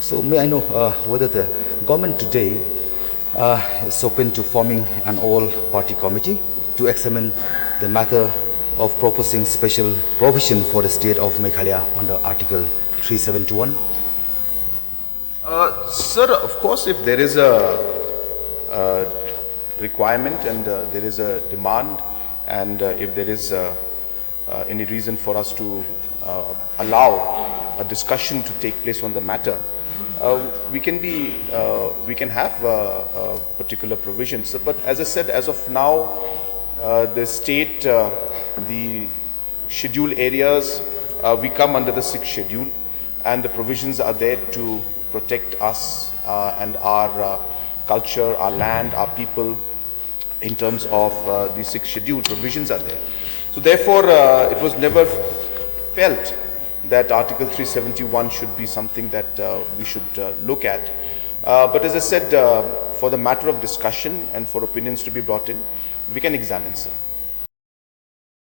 So may I know whether the government today is open to forming an all-party committee to examine the matter of proposing special provision for the state of Meghalaya under Article 371? Sir, of course, if there is a requirement and there is a demand, and if there is any reason for us to allow a discussion to take place on the matter, we can have particular provisions. But as I said, as of now, the state, the scheduled areas, we come under the 6th schedule, and the provisions are there to protect us and our culture, our land, our people. In terms of the 6th schedule, provisions are there. So therefore, it was never felt that Article 371 should be something that we should look at. But as I said, for the matter of discussion and for opinions to be brought in, we can examine, sir.